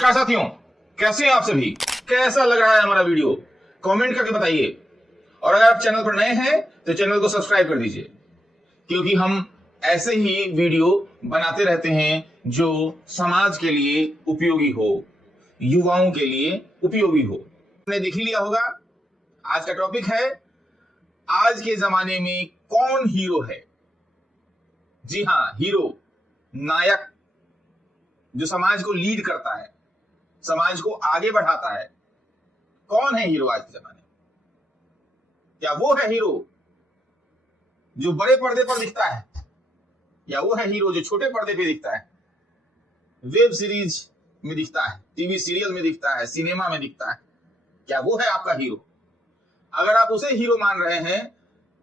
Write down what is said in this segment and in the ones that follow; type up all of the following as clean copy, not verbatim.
नमस्कार साथियों, कैसे हैं आप सभी। कैसा लग रहा है हमारा वीडियो, कमेंट करके बताइए। और अगर आप चैनल पर नए हैं तो चैनल को सब्सक्राइब कर दीजिए, क्योंकि हम ऐसे ही वीडियो बनाते रहते हैं जो समाज के लिए उपयोगी हो, युवाओं के लिए उपयोगी हो। आपने देख ही लिया होगा, आज का टॉपिक है आज के जमाने में कौन हीरो है। जी हां, हीरो, नायक, जो समाज को लीड करता है, समाज को आगे बढ़ाता है। कौन है हीरो आज के जमाने में? क्या वो है हीरो जो बड़े पर्दे पर दिखता है, या वो है हीरो जो छोटे पर्दे पे दिखता है, वेब सीरीज में दिखता है, टीवी सीरियल में दिखता है, सिनेमा में दिखता है? क्या वो है आपका हीरो? अगर आप उसे हीरो मान रहे हैं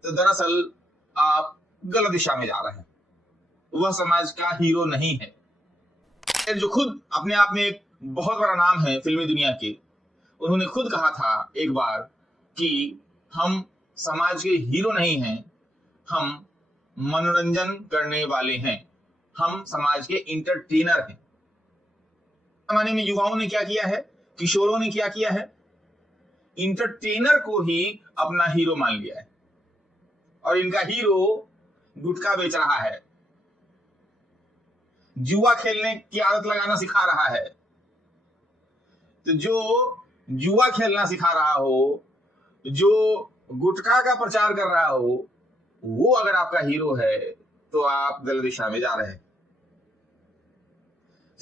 तो दरअसल आप गलत दिशा में जा रहे हैं। वह समाज का हीरो नहीं है। जो खुद अपने आप में एक बहुत बड़ा नाम है फिल्मी दुनिया के, उन्होंने खुद कहा था एक बार कि हम समाज के हीरो नहीं हैं, हम मनोरंजन करने वाले हैं, हम समाज के इंटरटेनर हैं। जमाने में युवाओं ने क्या किया है, किशोरों ने क्या किया है, इंटरटेनर को ही अपना हीरो मान लिया है। और इनका हीरो गुटखा बेच रहा है, जुआ खेलने की आदत लगाना सिखा रहा है। तो जो जुआ खेलना सिखा रहा हो, जो गुटखा का प्रचार कर रहा हो, वो अगर आपका हीरो है तो आप गलत दिशा में जा रहे हैं।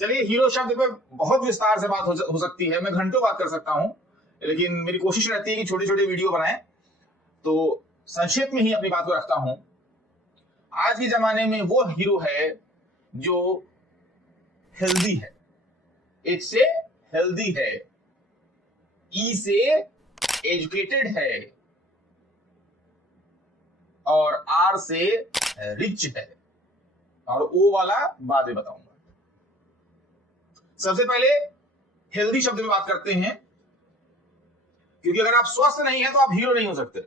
चलिए, हीरो शब्द पे बहुत विस्तार से बात हो सकती है, मैं घंटों बात कर सकता हूं, लेकिन मेरी कोशिश रहती है कि छोटे छोटे वीडियो बनाएं, तो संक्षेप में ही अपनी बात को रखता हूं। आज के जमाने में वो हीरो है जो हेल्दी है, एच से हेल्दी है, ई से एजुकेटेड है, और आर से रिच है, और ओ वाला बाद में बताऊंगा। सबसे पहले हेल्दी शब्द में बात करते हैं, क्योंकि अगर आप स्वस्थ नहीं हैं तो आप हीरो नहीं हो सकते।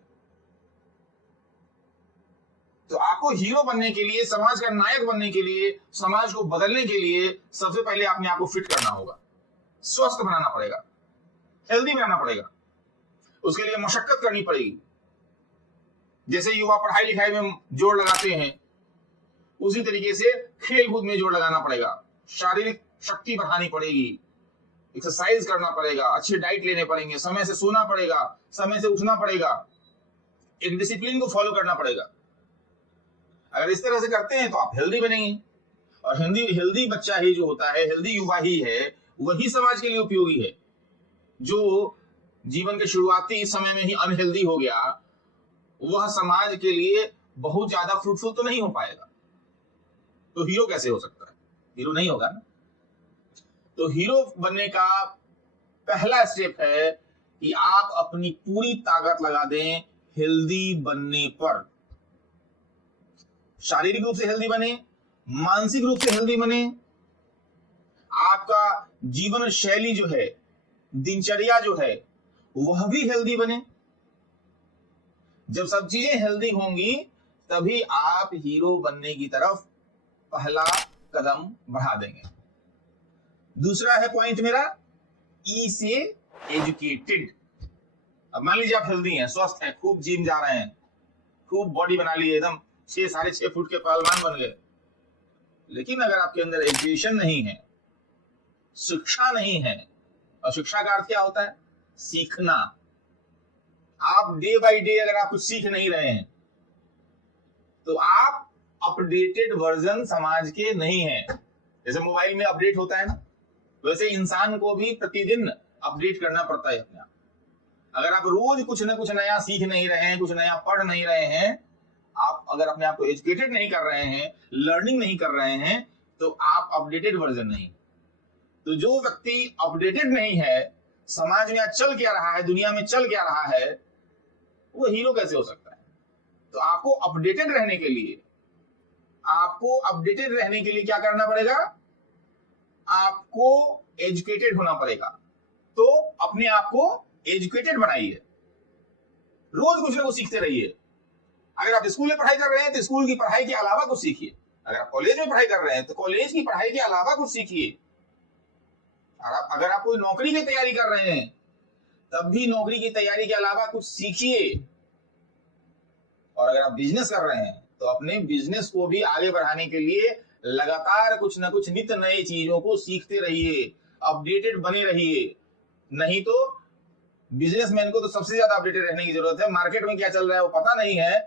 तो आपको हीरो बनने के लिए, समाज का नायक बनने के लिए, समाज को बदलने के लिए सबसे पहले अपने आप को फिट करना होगा, स्वस्थ बनाना पड़ेगा, हेल्दी बनाना पड़ेगा। उसके लिए मशक्कत करनी पड़ेगी। जैसे युवा पढ़ाई लिखाई में जोर लगाते हैं, उसी तरीके से खेल कूद में जोर लगाना पड़ेगा, शारीरिक शक्ति बढ़ानी पड़ेगी, एक्सरसाइज करना पड़ेगा, अच्छे डाइट लेने पड़ेंगे, समय से सोना पड़ेगा, समय से उठना पड़ेगा, एक डिसिप्लिन को फॉलो करना पड़ेगा। अगर इस तरह से करते हैं तो आप हेल्दी बनेंगे। और हेल्दी बच्चा ही जो होता है, हेल्दी युवा ही है, वही समाज के लिए उपयोगी है। जो जीवन के शुरुआती समय में ही अनहेल्दी हो गया, वह समाज के लिए बहुत ज्यादा फ्रूटफुल तो नहीं हो पाएगा। तो हीरो कैसे हो सकता है? हीरो नहीं होगा ना। तो हीरो बनने का पहला स्टेप है कि आप अपनी पूरी ताकत लगा दें हेल्दी बनने पर। शारीरिक रूप से हेल्दी बने, मानसिक रूप से हेल्दी बने, आपका जीवन शैली जो है, दिनचर्या जो है, वह भी हेल्दी बने। जब सब चीजें हेल्दी होंगी तभी आप हीरो बनने की तरफ पहला कदम बढ़ा देंगे। दूसरा है पॉइंट मेरा, ई से एजुकेटेड। अब मान लीजिए आप हेल्दी हैं, स्वस्थ हैं, खूब जिम जा रहे हैं, खूब बॉडी बना ली, एकदम 6-6.5 फुट के पहलवान बन गए, लेकिन अगर आपके अंदर एजुकेशन नहीं है, शिक्षा नहीं है, और शिक्षा का अर्थ क्या होता है? सीखना। आप डे बाय डे अगर आप कुछ सीख नहीं रहे हैं तो आप अपडेटेड वर्जन समाज के नहीं हैं। जैसे मोबाइल में अपडेट होता है ना, वैसे इंसान को भी प्रतिदिन अपडेट करना पड़ता है अपने आप। अगर आप रोज कुछ ना कुछ नया सीख नहीं रहे हैं, कुछ नया पढ़ नहीं रहे हैं, आप अगर अपने आप को एजुकेटेड नहीं कर रहे हैं, लर्निंग नहीं कर रहे हैं, तो आप अपडेटेड वर्जन नहीं। तो जो व्यक्ति अपडेटेड नहीं है, समाज में चल क्या रहा है, दुनिया में चल क्या रहा है, वो हीरो कैसे हो सकता है? तो आपको अपडेटेड रहने के लिए, क्या करना पड़ेगा? आपको एजुकेटेड होना पड़ेगा। तो अपने आप को एजुकेटेड बनाइए, रोज कुछ ना कुछ सीखते रहिए। अगर आप स्कूल में पढ़ाई कर रहे हैं तो स्कूल की पढ़ाई के अलावा कुछ सीखिए। अगर आप कॉलेज में पढ़ाई कर रहे हैं तो कॉलेज की पढ़ाई के अलावा कुछ सीखिए। और आप अगर आप कोई नौकरी की तैयारी कर रहे हैं तब भी नौकरी की तैयारी के अलावा कुछ सीखिए। और अगर आप बिजनेस कर रहे हैं तो अपने बिजनेस को भी आगे बढ़ाने के लिए लगातार कुछ ना कुछ नित्य नए चीजों को सीखते रहिए, अपडेटेड बने रहिए। नहीं तो बिजनेसमैन को तो सबसे ज्यादा अपडेटेड रहने की जरूरत है। मार्केट में क्या चल रहा है वो पता नहीं है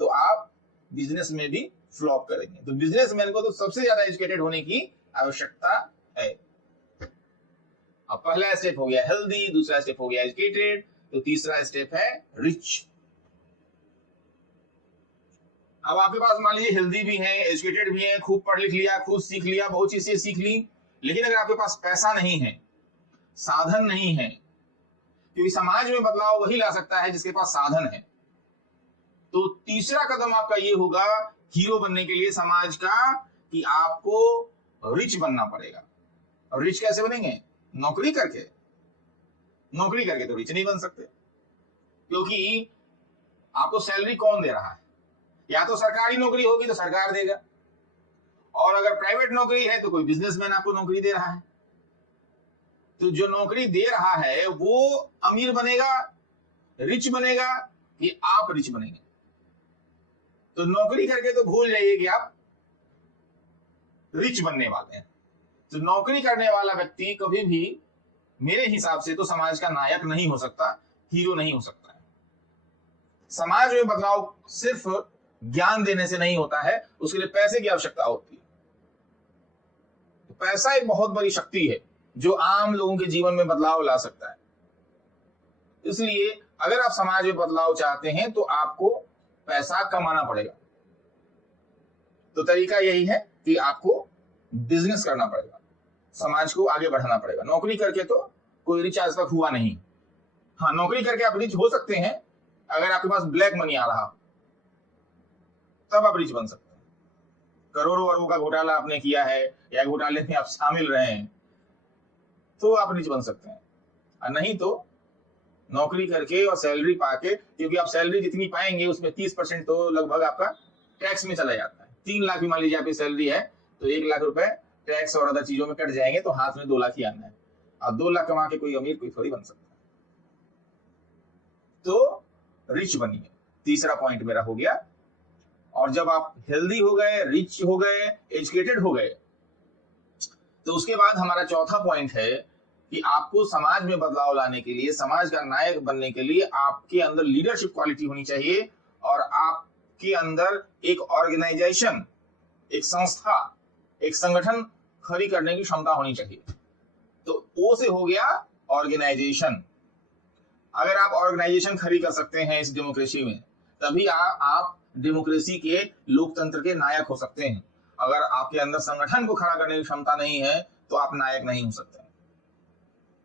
तो आप बिजनेस में भी फ्लॉप करेंगे। तो बिजनेसमैन को तो सबसे ज्यादा एजुकेटेड होने की आवश्यकता है। अब पहला स्टेप हो गया हेल्दी, दूसरा स्टेप हो गया एजुकेटेड, तो तीसरा स्टेप है रिच। अब आपके पास मान लीजिए हेल्दी भी है, एजुकेटेड भी है, खूब पढ़ लिख लिया, खूब सीख लिया, बहुत चीजें सीख ली, लेकिन अगर आपके पास पैसा नहीं है, साधन नहीं है, क्योंकि समाज में बदलाव वही ला सकता है जिसके पास साधन है। तो तीसरा कदम आपका ये होगा हीरो बनने के लिए समाज का, कि आपको रिच बनना पड़ेगा। और रिच कैसे बनेंगे? नौकरी करके। नौकरी करके तो रिच नहीं बन सकते, क्योंकि आपको सैलरी कौन दे रहा है? या तो सरकारी नौकरी होगी तो सरकार देगा, और अगर प्राइवेट नौकरी है तो कोई बिजनेसमैन आपको नौकरी दे रहा है। तो जो नौकरी दे रहा है वो अमीर बनेगा, रिच बनेगा, कि आप रिच बनेंगे? तो नौकरी करके तो भूल जाइए कि आप रिच बनने वाले हैं। तो नौकरी करने वाला व्यक्ति कभी भी मेरे हिसाब से तो समाज का नायक नहीं हो सकता, हीरो नहीं हो सकता है। समाज में बदलाव सिर्फ ज्ञान देने से नहीं होता है, उसके लिए पैसे की आवश्यकता होती है। तो पैसा एक बहुत बड़ी शक्ति है जो आम लोगों के जीवन में बदलाव ला सकता है। इसलिए अगर आप समाज में बदलाव चाहते हैं तो आपको पैसा कमाना पड़ेगा। तो तरीका यही है कि आपको बिजनेस करना पड़ेगा, समाज को आगे बढ़ाना पड़ेगा। नौकरी करके तो कोई रिच आज तक हुआ नहीं। हाँ, नौकरी करके आप रिच हो सकते हैं अगर आपके पास ब्लैक मनी आ रहा, तब आप रिच बन सकते हैं। करोड़ों अरबों का घोटाला आपने किया है या घोटाले में आप शामिल रहे हैं तो आप रिच बन सकते हैं, और नहीं तो नौकरी करके और सैलरी पाके, क्योंकि आप सैलरी जितनी पाएंगे उसमें 30% तो लगभग आपका टैक्स में चला जाता है। 3 लाख भी मान लीजिए आपकी सैलरी है तो 1 लाख रुपए टैक्स और अदर चीजों में कट जाएंगे, तो हाथ में 2 लाख ही आना है। अब 2 लाख कमा के कोई अमीर कोई थोड़ी बन सकता है। तो रिच बनिए, तीसरा पॉइंट मेरा हो गया। और जब आप हेल्दी हो गए, रिच हो गए, एजुकेटेड हो गए, तो उसके बाद हमारा चौथा पॉइंट है कि आपको समाज में बदलाव लाने के लिए, समाज का नायक बनने के लिए आपके अंदर लीडरशिप क्वालिटी होनी चाहिए, और आपके अंदर एक ऑर्गेनाइजेशन, एक संस्था, एक संगठन खड़ी करने की क्षमता होनी चाहिए। तो ओ से हो गया ऑर्गेनाइजेशन। अगर आप ऑर्गेनाइजेशन खड़ी कर सकते हैं इस डेमोक्रेसी में, तभी आप डेमोक्रेसी के, लोकतंत्र के नायक हो सकते हैं। अगर आपके अंदर संगठन को खड़ा करने की क्षमता नहीं है तो आप नायक नहीं हो सकते।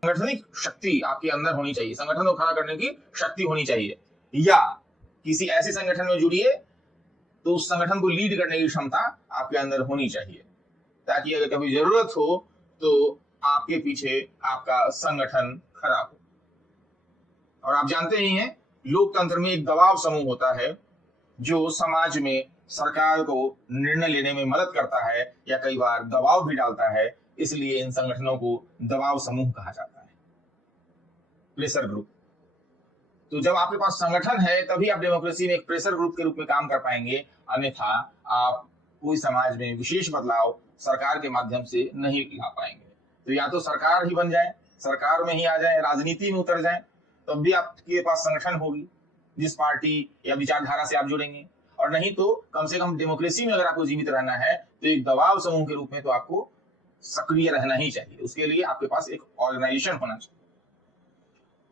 संगठनिक शक्ति आपके अंदर होनी चाहिए, संगठन को खड़ा करने की शक्ति होनी चाहिए, या किसी ऐसे संगठन में जुड़िए तो उस संगठन को लीड करने की क्षमता आपके अंदर होनी चाहिए, ताकि अगर कभी जरूरत हो तो आपके पीछे आपका संगठन खड़ा हो। और आप जानते ही हैं, लोकतंत्र में एक दबाव समूह होता है जो समाज में सरकार को निर्णय लेने में मदद करता है या कई बार दबाव भी डालता है। इसलिए इन संगठनों को दबाव समूह कहा जाता है, प्रेशर ग्रुप। तो जब आपके पास संगठन है तभी आप डेमोक्रेसी में एक प्रेशर ग्रुप के रूप में काम कर पाएंगे, अन्यथा आप कोई समाज में विशेष बदलाव सरकार के माध्यम से नहीं ला पाएंगे। तो या तो सरकार ही बन जाए, सरकार में ही आ जाए, राजनीति में उतर जाए, तब भी आपके पास संगठन होगी जिस पार्टी या विचारधारा से आप जुड़ेंगे, और नहीं तो कम से कम डेमोक्रेसी में अगर आपको जीवित रहना है तो एक दबाव समूह के रूप में तो आपको सक्रिय रहना ही चाहिए। उसके लिए आपके पास एक ऑर्गेनाइजेशन होना चाहिए।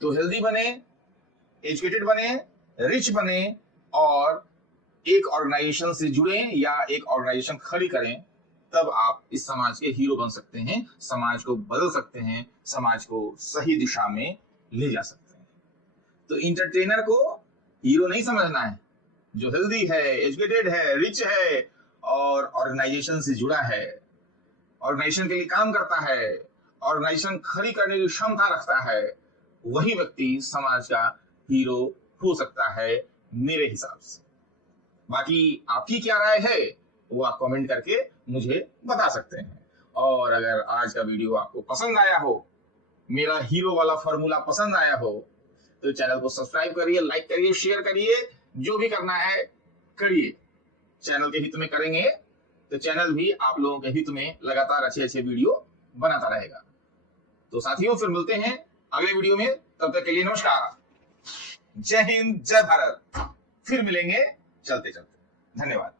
तो हेल्दी बने, एजुकेटेड बने, रिच बने, और एक ऑर्गेनाइजेशन से जुड़े या एक ऑर्गेनाइजेशन खड़ी करें, तब आप इस समाज के हीरो बन सकते हैं, समाज को बदल सकते हैं, समाज को सही दिशा में ले जा सकते हैं। तो इंटरटेनर को हीरो नहीं समझना है। जो हेल्दी है, एजुकेटेड है, रिच है और ऑर्गेनाइजेशन से जुड़ा है, ऑर्गेनाइजेशन के लिए काम करता है, ऑर्गेनाइजेशन खड़ी करने की क्षमता रखता है, वही व्यक्ति समाज का हीरो हो सकता है मेरे हिसाब से। बाकी आपकी क्या राय है वो आप कमेंट करके मुझे बता सकते हैं। और अगर आज का वीडियो आपको पसंद आया हो मेरा हीरो वाला फॉर्मूला पसंद आया हो तो चैनल को सब्सक्राइब करिए, लाइक करिए, शेयर करिए, जो भी करना है करिए। चैनल के हित में करेंगे तो चैनल भी आप लोगों के हित में लगातार अच्छे अच्छे वीडियो बनाता रहेगा। तो साथियों, फिर मिलते हैं अगले वीडियो में। तब तक के लिए नमस्कार, जय हिंद, जय भारत। फिर मिलेंगे चलते चलते। धन्यवाद।